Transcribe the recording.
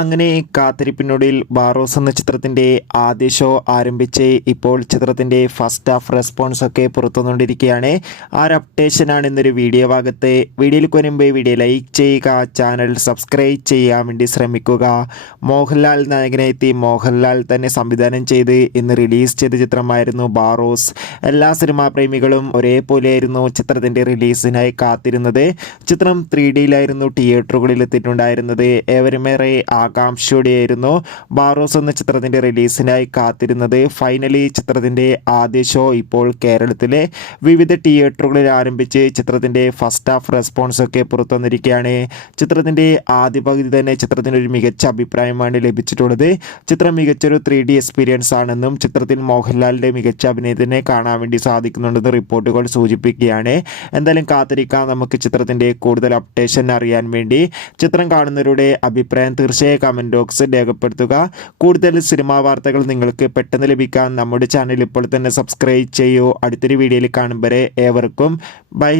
അങ്ങനെ കാത്തിരിപ്പിനൊടുവിൽ ബാറോസ് എന്ന ചിത്രത്തിൻ്റെ ആദ്യ ഷോ ആരംഭിച്ച് ഇപ്പോൾ ചിത്രത്തിൻ്റെ ഫസ്റ്റ് ഹാഫ് റെസ്പോൺസ് ഒക്കെ പുറത്തുവന്നുകൊണ്ടിരിക്കുകയാണ്. ആ ഒരു അപ്ഡേഷനാണ് ഇന്നൊരു വീഡിയോ ഭാഗത്ത്. വീഡിയോയിലേക്ക് വരുമ്പോൾ വീഡിയോ ലൈക്ക് ചെയ്യുക, ചാനൽ സബ്സ്ക്രൈബ് ചെയ്യാൻ വേണ്ടി ശ്രമിക്കുക. മോഹൻലാൽ നായകനെത്തി മോഹൻലാൽ തന്നെ സംവിധാനം ചെയ്ത് ഇന്ന് റിലീസ് ചെയ്ത ചിത്രമായിരുന്നു ബാറോസ്. എല്ലാ സിനിമാ പ്രേമികളും ഒരേപോലെയായിരുന്നു ചിത്രത്തിൻ്റെ റിലീസിനായി കാത്തിരുന്നത്. ചിത്രം 3Dയിലായിരുന്നു തിയേറ്ററുകളിൽ എത്തിയിട്ടുണ്ടായിരുന്നത്. ഏവരുമേറെ ആകാംക്ഷയോടെയായിരുന്നു ബാറോസ് എന്ന ചിത്രത്തിൻ്റെ റിലീസിനായി കാത്തിരുന്നത്. ഫൈനലി ചിത്രത്തിൻ്റെ ആദ്യ ഷോ ഇപ്പോൾ കേരളത്തിലെ വിവിധ തിയേറ്ററുകളിൽ ആരംഭിച്ച് ചിത്രത്തിൻ്റെ ഫസ്റ്റ് ഹാഫ് റെസ്പോൺസ് ഒക്കെ പുറത്തു വന്നിരിക്കുകയാണ്. ചിത്രത്തിൻ്റെ ആദ്യ പകുതി തന്നെ ചിത്രത്തിന് ഒരു മികച്ച അഭിപ്രായമാണ് ലഭിച്ചിട്ടുള്ളത്. ചിത്രം മികച്ചൊരു 3D എക്സ്പീരിയൻസ് ആണെന്നും ചിത്രത്തിൽ മോഹൻലാലിൻ്റെ മികച്ച അഭിനയത്തിനെ കാണാൻ വേണ്ടി സാധിക്കുന്നുണ്ടെന്ന് റിപ്പോർട്ടുകൾ സൂചിപ്പിക്കുകയാണ്. എന്തായാലും കാത്തിരിക്കാം നമുക്ക് ചിത്രത്തിൻ്റെ കൂടുതൽ അപ്ഡേഷൻ അറിയാൻ വേണ്ടി. ചിത്രം കാണുന്നവരുടെ അഭിപ്രായം തീർച്ചയായും കമൻറ്റ് ബോക്സിൽ രേഖപ്പെടുത്തുക. കൂടുതൽ സിനിമാ വാർത്തകൾ നിങ്ങൾക്ക് പെട്ടെന്ന് ലഭിക്കാൻ നമ്മുടെ ചാനൽ ഇപ്പോൾ തന്നെ സബ്സ്ക്രൈബ് ചെയ്യൂ. അടുത്തൊരു വീഡിയോയിൽ കാണും വരെ ഏവർക്കും ബൈ.